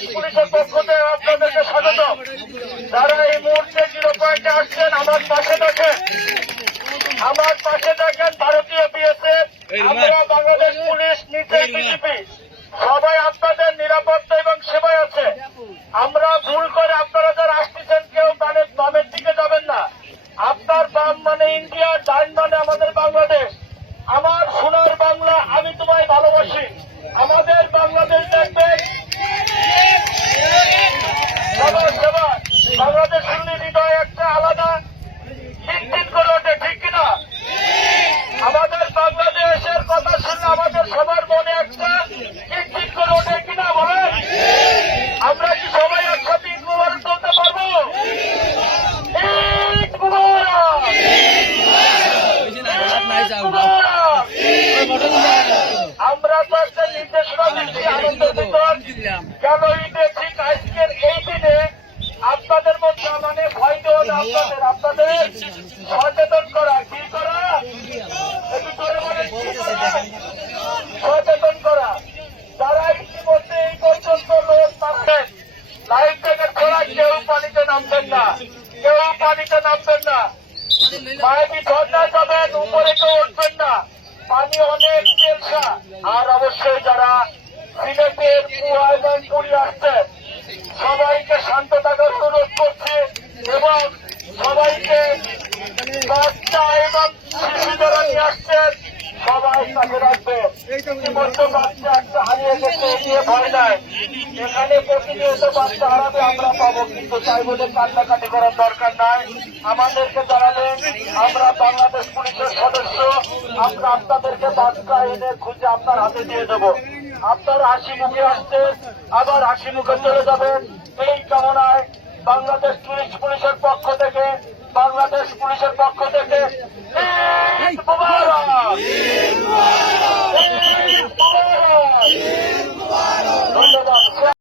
Police পুলিশের পক্ষ থেকে আপনাদেরকে স্বাগত। যারা এই মুহূর্তে 0 পয়েন্টে আসছেন আমার পাশে দেখেন, ভারতীয় বিএসএফ, আমরা বাংলাদেশ পুলিশ, নিচে বিজেপি, সবাই আপনাদের নিরাপত্তা এবং সেবায় আছে। আমরা ভুল করে আপনারা যারা আসতেছেন কেউ বামের দিকে যাবেন না। আপনার বাম মানে ইন্ডিয়া, ডান মানে আমাদের বাংলাদেশ। আমার সোনার বাংলা, আমি তোমায় ভালোবাসি। আমাদের বাংলাদেশ দেখবেন সবার সেবা, বাংলাদেশ শুনলে হৃদয় একটা আলাদা চিনচিন করে ওঠে, ঠিক কিনা? আমাদের বাংলাদেশের কথা শুনলে আমাদের সবার মনে একটা চিনচিন করে ওঠে, কিনা বলেন? আমরা কি সবাই একসাথে ঈদ মুবারক চলতে পারবো? ঈদ মুবারক! আমরা তো একটা নির্দেশনা দিচ্ছি আনন্দের ভিতর। কেন ঈদে ঠিক আজকের এই দিনে আপনাদের মধ্যে মানে ভয় দেওয়া না, আপনাদের সচেতন করা, কি করা, সচেতন করা। যারা ইতিমধ্যে এই পর্যন্ত লোক নামবেন, লাইফ জ্যাকেট ছাড়া কেউ পানিতে নামবেন না, মায়াবী ঝর্ণায় যাবেন, উপরে কেউ উঠবেন না, পানি অনেক তেলসা। আর অবশ্যই যারা সিলেটের পুরী আসছেন সবাইকে শান্ত থাকার অনুরোধ করছে এবং সবাইকে বাচ্চা এবং শিশু যারা নিয়ে আসছেন সবাই কাছে রাখবে। ইতিমধ্যে বাচ্চা একটা হারিয়ে গেছে, নিয়ে ভয় নাই। এখানে প্রতিনিয়ত বাচ্চা হারাবে আমরা পাবো, কিন্তু তাই বলে কান্নাকাটি করার দরকার নাই। আমাদেরকে জানালেন আমরা বাংলাদেশ পুলিশের সদস্য, আমরা আপনাদেরকে বাচ্চা এনে খুঁজে আপনার হাতে দিয়ে দেবো। আপনার হাসি মুখে আসছেন, আবার হাসি মুখে চলে যাবেন, এই কামনায় বাংলাদেশ পুলিশের পক্ষ থেকে